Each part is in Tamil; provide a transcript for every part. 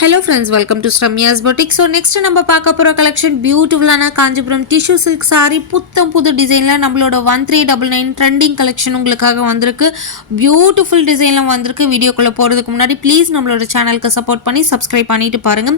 Hello friends welcome to Sramya's boutique so next நம்ம பார்க்க போகிற கலெக்ஷன் பியூட்டிஃபுல்லான காஞ்சிபுரம் டிஷ்யூ சில்க் சாரி புத்தம் புது டிசைனில் நம்மளோட one three double nine trending collection உங்களுக்காக வந்திருக்கு. பியூட்டிஃபுல் டிசைனில் வந்திருக்கு. வீடியோக்குள்ளே போகிறதுக்கு முன்னாடி ப்ளீஸ் நம்மளோட சேனலுக்கு சப்போர்ட் பண்ணி சப்ஸ்கிரைப் பண்ணிட்டு பாருங்கள்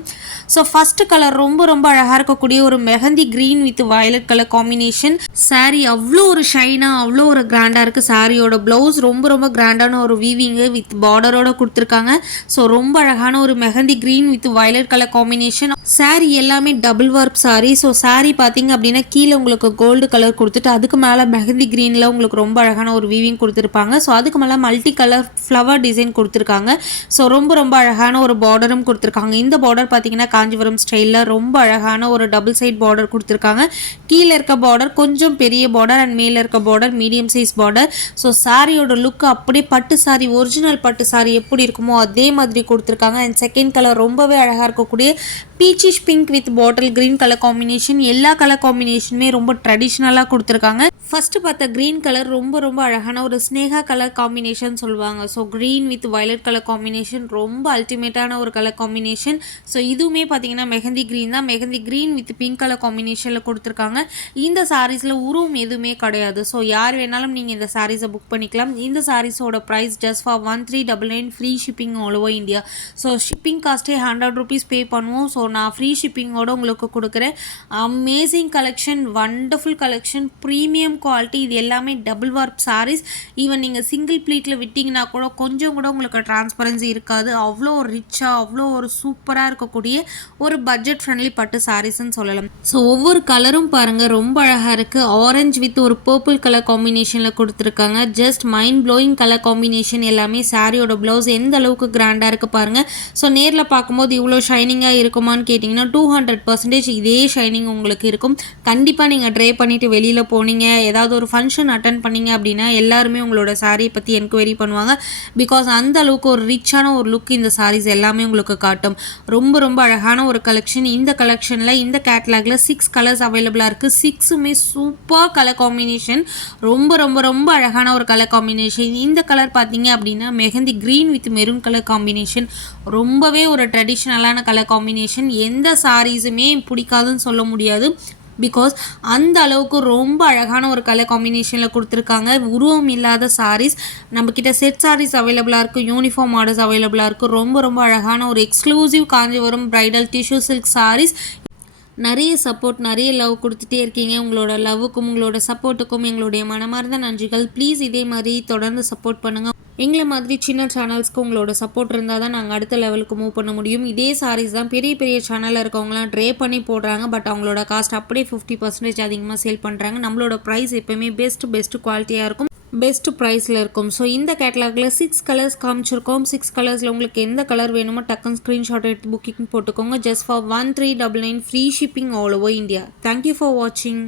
ஸோ ஃபர்ஸ்ட் கலர் ரொம்ப ரொம்ப அழகாக இருக்கக்கூடிய ஒரு mehndi green with violet colour combination saree அவ்வளோ ஒரு ஷைனாக அவ்வளோ ஒரு கிராண்டாக இருக்குது சாரியோட ப்ளவுஸ் ரொம்ப ரொம்ப கிராண்டான ஒரு வீவிங்கு வித் பார்டரோட கொடுத்துருக்காங்க. ஸோ ரொம்ப அழகான ஒரு mehndi green with violet colour combination saree எல்லாமே double work saree so saree பார்த்தீங்க அப்படின்னா கீழே உங்களுக்கு கோல்டு கலர் கொடுத்துட்டு அதுக்கு மேலே மெஹந்தி க்ரீனில் உங்களுக்கு ரொம்ப அழகான ஒரு வீவிங் கொடுத்துருப்பாங்க. ஸோ அதுக்கு மேலே மல்டி கலர் ஃப்ளவர் டிசைன் கொடுத்துருக்காங்க. ஸோ ரொம்ப ரொம்ப அழகான ஒரு பார்டரும் கொடுத்துருக்காங்க. இந்த பார்டர் பார்த்தீங்கன்னா காஞ்சிபுரம் ஸ்டைலில் ரொம்ப அழகான ஒரு டபுள் சைட் பார்டர் கொடுத்துருக்காங்க. கீழே இருக்க பார்டர் கொஞ்சம் பெரிய பார்டர் அண்ட் மேலே இருக்க border medium size border so சாரியோட லுக் அப்படியே பட்டு சாரி ஒரிஜினல் பட்டு சாரி எப்படி இருக்குமோ அதே மாதிரி கொடுத்துருக்காங்க. அண்ட் செகண்ட் கலர் ரொம்பவே அழகாக இருக்கக்கூடிய peachish pink with bottle green colour combination எல்லா கலர் காம்பினேஷனுமே ரொம்ப ட்ரெடிஷ்னலாக கொடுத்துருக்காங்க. ஃபர்ஸ்ட் பார்த்த க்ரீன் கலர் ரொம்ப ரொம்ப அழகான ஒரு ஸ்னேகா கலர் காம்பினேஷன் சொல்லுவாங்க. So green with violet colour combination ரொம்ப அல்டிமேட்டான ஒரு கலர் காம்பினேஷன் ஸோ இதுவுமே பார்த்தீங்கன்னா மெஹந்தி க்ரீன் தான். Mehndi green with pink colour காம்பினேஷனில் கொடுத்துருக்காங்க. இந்த சாரீஸில் உருவம் எதுவுமே கிடையாது. ஸோ யார் வேணாலும் நீங்கள் இந்த சாரீஸை புக் பண்ணிக்கலாம். இந்த சாரீஸோட price just for one three double nine free shipping all over India so shipping காஸ்ட்டே hundred rupees pay பண்ணுவோம். ஸோ நான் ஃப்ரீ ஷிப்பிங்கோட உங்களுக்கு கொடுக்குறேன். Amazing collection wonderful collection premium quality இது எல்லாமே டபுள் வார்ப் சாரீஸ் ஈவன் நீங்கள் சிங்கிள் ப்ளீட்டில் விட்டிங்கன்னா கூட கொஞ்சம் கூட உங்களுக்கு டிரான்ஸ்பரன்சி இருக்காது. அவ்வளோ ஒரு ரிச்சாக அவ்வளோ ஒரு சூப்பராக இருக்கக்கூடிய ஒரு பட்ஜெட் ஃப்ரெண்ட்லி பட்டு சாரீஸ்ன்னு சொல்லலாம். ஸோ ஒவ்வொரு கலரும் பாருங்கள் ரொம்ப அழகாக இருக்குது ஆரஞ்சு வித் ஒரு பர்பிள் கலர் காம்பினேஷனில் கொடுத்துருக்காங்க. Just mind blowing colour combination எல்லாமே சாரியோட ப்ளவுஸ் எந்த அளவுக்கு கிராண்டாக இருக்குது பாருங்கள் ஸோ நேரில் பார்க்கும்போது இவ்வளோ ஷைனிங்காக இருக்குமான்னு கேட்டிங்கன்னா டூ ஹண்ட்ரட் பர்சன்டேஜ் இதே ஷைனிங் உங்களுக்கு இருக்கும். கண்டிப்பாக நீங்கள் ட்ரை பண்ணிவிட்டு வெளியில் போனீங்க. ஏதாவது ஒரு ஃபங்க்ஷன் அட்டன் பண்ணிங்க அப்படின்னா எல்லாருமே உங்களோட சாரியை பற்றி என்கொயரி பண்ணுவாங்க. பிகாஸ் அந்த அளவுக்கு ஒரு ரிச்சான ஒரு லுக் இந்த சாரீஸ் எல்லாமே உங்களுக்கு காட்டும். ரொம்ப ரொம்ப அழகான ஒரு கலெக்ஷன் இந்த கலெக்ஷனில் இந்த கேட்லாகில் சிக்ஸ் கலர்ஸ் அவைலபிளாக இருக்குது சிக்ஸுமே சூப்பர் கலர் காம்பினேஷன் ரொம்ப ரொம்ப ரொம்ப அழகான ஒரு கலர் காம்பினேஷன் இந்த கலர் பார்த்தீங்க அப்படின்னா mehndi green with maroon colour combination ரொம்பவே ஒரு ட்ரெடிஷ்னலான கலர் காம்பினேஷன் எந்த சாரீஸுமே பிடிக்காதுன்னு சொல்ல முடியாது. பிகாஸ் அந்த அளவுக்கு ரொம்ப அழகான ஒரு கலர் காம்பினேஷனில் கொடுத்துருக்காங்க. உருவம் இல்லாத சாரீஸ் நம்மக்கிட்ட செட் சாரீஸ் அவைலபிளாக இருக்குது யூனிஃபார்ம் மாடல்ஸ் அவைலபிளாக இருக்குது ரொம்ப ரொம்ப அழகான ஒரு exclusive Kanchipuram bridal tissue silk sarees நிறைய சப்போர்ட் நிறைய லவ் கொடுத்துட்டே இருக்கீங்க. உங்களோட லவ்வுக்கும் உங்களோட சப்போர்ட்டுக்கும் எங்களுடைய மனமார்ந்த நன்றிகள். ப்ளீஸ் இதே மாதிரி தொடர்ந்து சப்போர்ட் பண்ணுங்கள் எங்களை மாதிரி சின்ன சேனல்ஸ்க்கு உங்களோட சப்போர்ட் இருந்தால் தான் நாங்கள் அடுத்த லெவலுக்கு மூவ் பண்ண முடியும். இதே சாரீஸ் தான் பெரிய பெரிய சேனலில் இருக்கவங்களாம் ட்ரே பண்ணி போடுறாங்க. பட் அவங்களோட காஸ்ட் அப்படியே ஃபிஃப்டி பர்சன்டேஜ் அதிகமாக சேல் பண்ணுறாங்க நம்மளோட ப்ரைஸ் எப்போயுமே பெஸ்ட் பெஸ்ட் குவாலிட்டியாக இருக்கும். பெஸ்ட் ப்ரைஸில் இருக்கும். ஸோ இந்த கேட்டலாகில் சிக்ஸ் கலர்ஸ் காமிச்சிருக்கோம். சிக்ஸ் கலர்ஸில் உங்களுக்கு எந்த கலர் வேணுமோ டக்குன்னு ஸ்க்ரீன்ஷாட் எடுத்து புக்கிங் போட்டுக்கோங்க. Just for one three double nine free shipping all over India thank you for வாட்சிங்